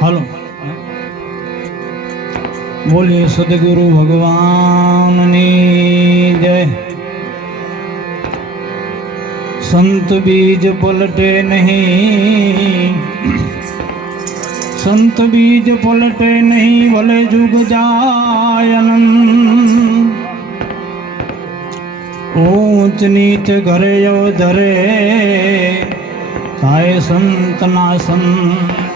હાલો બોલીએ સદગુરુ ભગવાનની જય। સંત બીજ પલટે નહીં, સંત બીજ પલટે નહીં, ભલે જુગ જાય અનંત। ઊંચ નીચ ઘરે અવધરે થાય સંત ના સંત।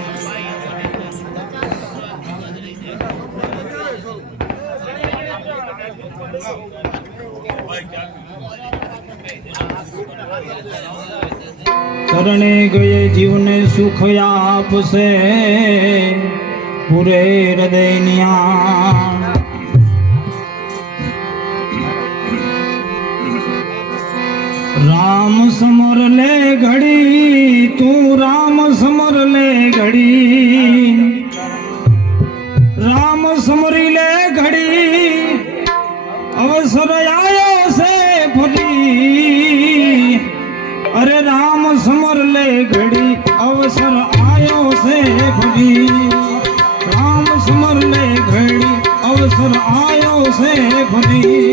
ચરણે ગયે જીવને સુખ આપશે પૂરે હૃદયનિયા। રામ સમર લે ઘડી, તું રામ સમર લે ઘડી, રામ સમરી લે ઘડી, અવસર આયો છે ફરી। અરે રામ સમર લે ઘડી, અવસર આયો છે ફરી। રામ સમર લે ઘડી, અવસર આયો છે ફરી।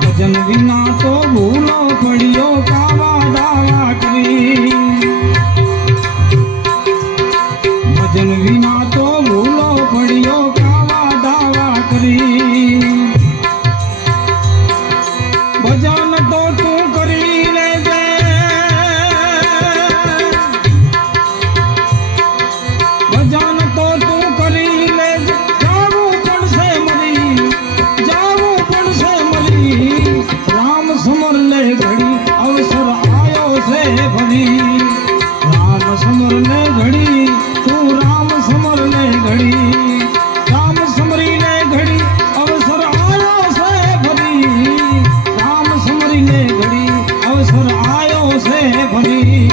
ભજન વિના તો ભૂલો પડ્યો, કાવા દાવા કરી। ભજન વિના તો ભૂલો પડ્યો, કાવા દાવા કરી। ભજન તો તું કરી લેજે, ભજન તો તું કરી લેજે, જાવું પડશે મરી, જાવું પડશે મરી। રામ સમર લે ઘડી, અવસર આયો છે ફરી। રામ સમર લે ઘડી, તું રામ સમર લે ઘડી, રામ સમરી લે ઘડી, અવસર આયો છે ફરી। રામ સમરી લે ઘડી, અવસર આયો છે ફરી।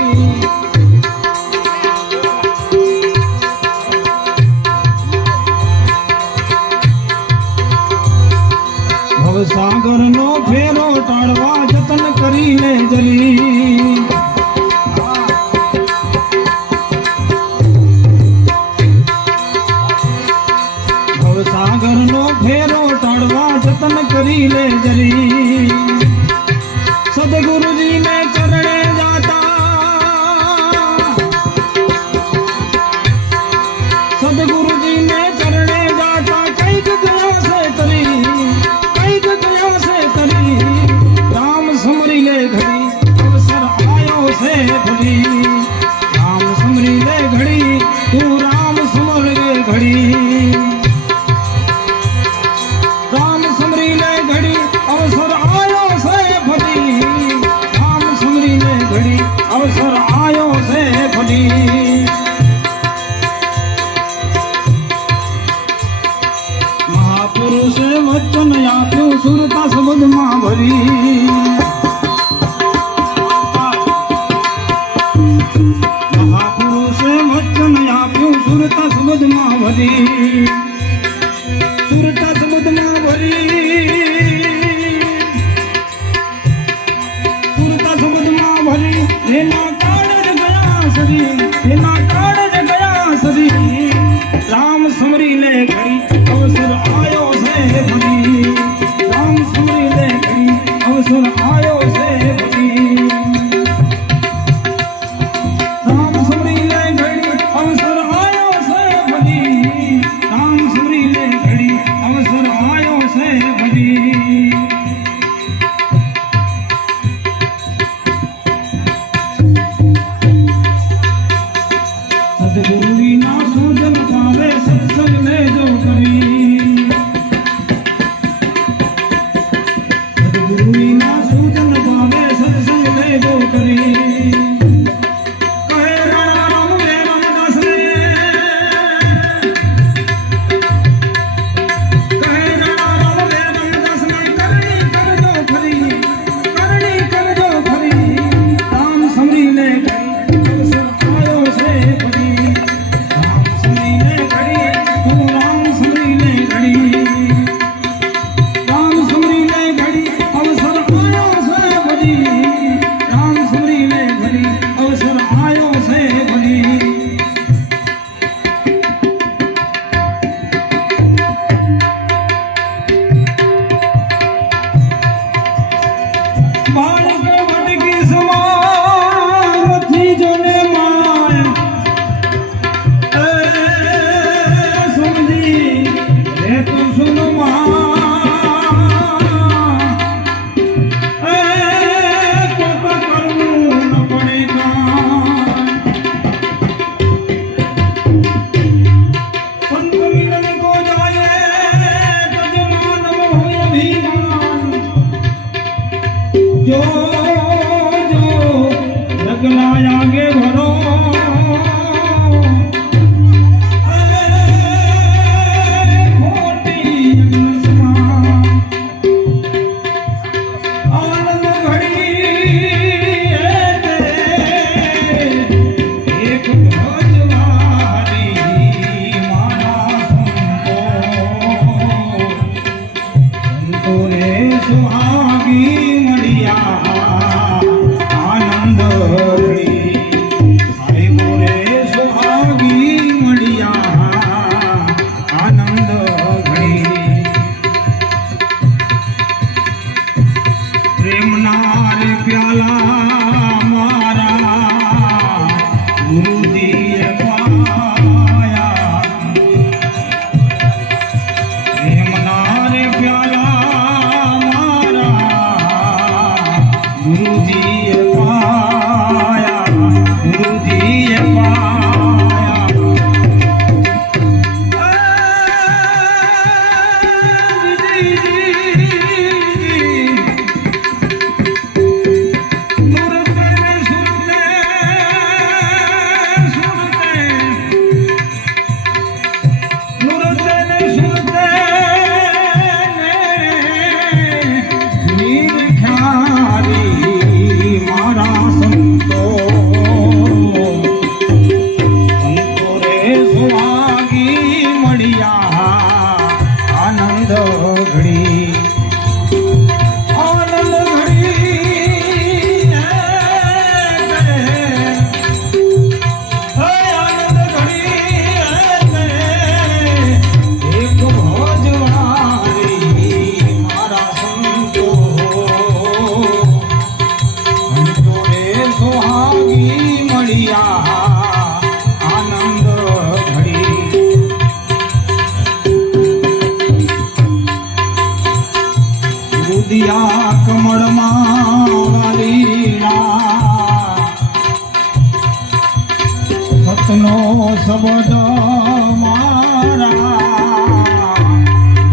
ભવસાગર નો ફેરો ટાળવા જતન કરી લે જરી। ભવસાગર નો ફેરો ટાળવા જતન કરી લે જરી। સદગુરુજી ને ચરણે જાતા, સદગુરુજી ને ચરણે જાતા, કઈક ગયા છે તરી, કઈક ગયા છે તરી। રામ સમરી લે ઘડી, અવસર આયો છે ફરી। રામ સમરી લે ઘડી, તું રામ સમર લે ઘડી, રામ સમરી લે ઘડી, અવસર આયો છે ફરી। રામ સમરી લે ઘડી, અવસર આયો છે ફરી। મહાપુરુષે વચન આપ્યું, સુરતા શબ્દમાં ભરી। મહાપુરુષે વચન આપ્યું, સુરતા શબ્દમાં ભરી, સુરતા શબ્દમાં ભરી, સુરતા શબ્દમાં ભરી। એના કાળ જ ગયા સરી, એના કાળ જ ગયા સરી। રામ સમરી લે ઘડી, અવસર આયો છે ફરી। રામ સમરી લે ઘડી, અવસર जो जो लगला आगे भरो શબ્દ મારા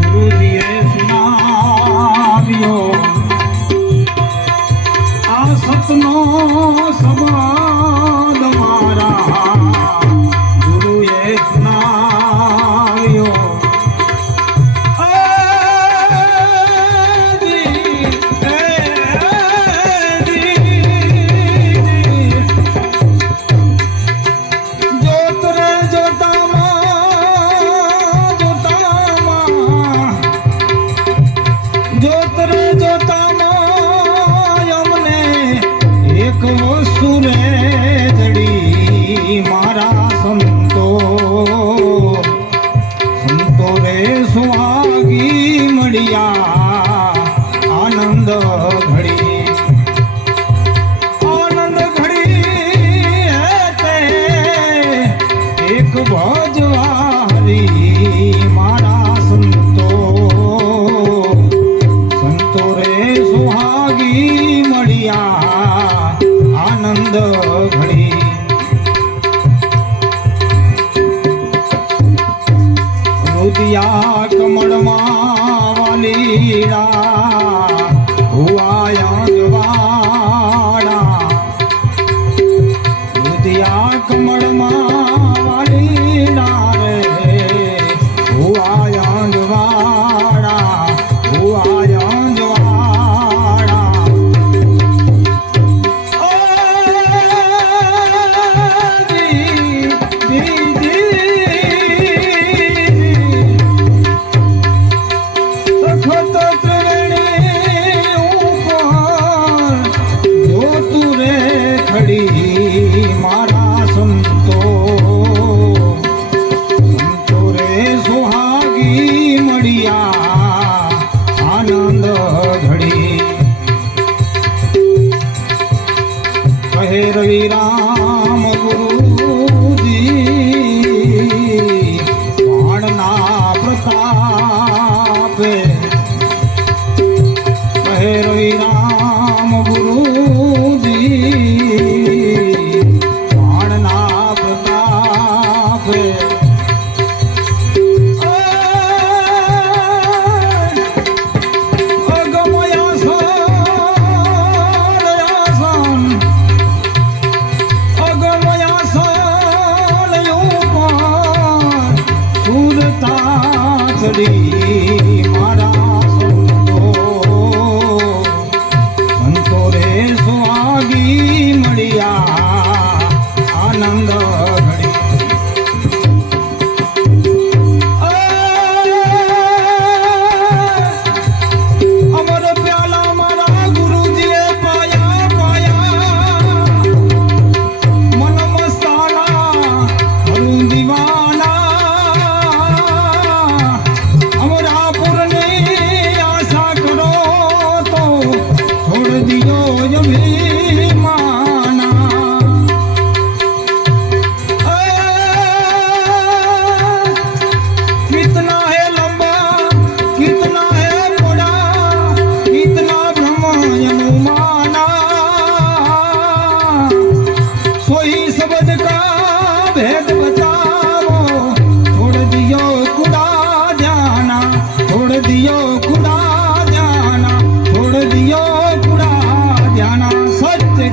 ગુરુજીએ સુનાવ્યો આ સતનો શબ્દ મારા ગુરુએ સુનાવ્યો आनंद घड़ी ते एक भजवारी मारा संतो रे सुहागी मड़िया आनंद घड़ी रुदिया कमड़मा वालीड़ा हुआ जवाड़ा रुदिया कमड़मा वालीड़ा रे हुआ जवाड़ा हुआ जवाड़ा ओ जी जी जी मारा संतो रे सुहागी मड़िया आनंद घड़ी कहे रवि राम गुरुजी बाणना प्रताप कहे रवि राम गुरुजी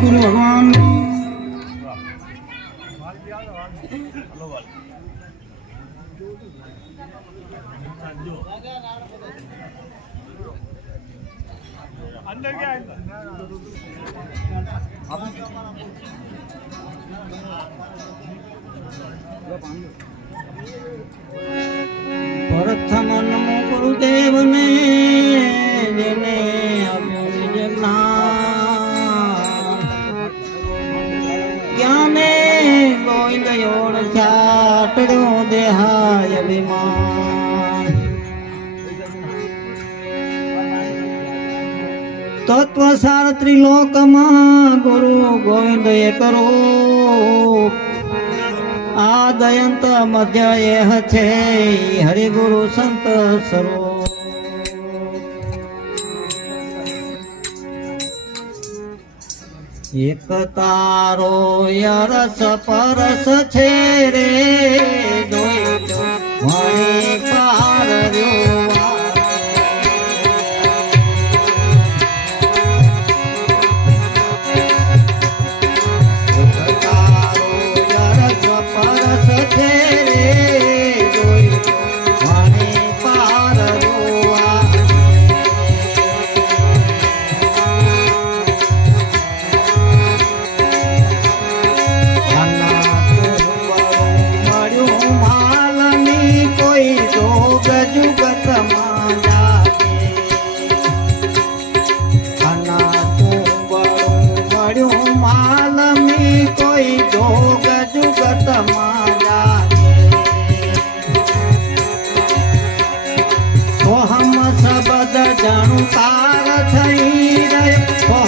ગુરુ ભગવાન अंदर क्या પ્રથમ નમો ગુરુદેવ ને જેને આપ્યું નિજ જ્ઞાન જ્ઞાને ગોવિંદ યોળ છાટડ્યો દેહાય અભિમાન તત્વસાર ત્રિલોકમાં ગુરુ ગોવિંદ એ કરો આદયંત મધ્ય એહ છે હરિગુરુ સંત સરો એક તારો યરસ પરસ છે રે જોઈ લો વણી પાર રહ્યો જાણું તાર થઈ રહ્યો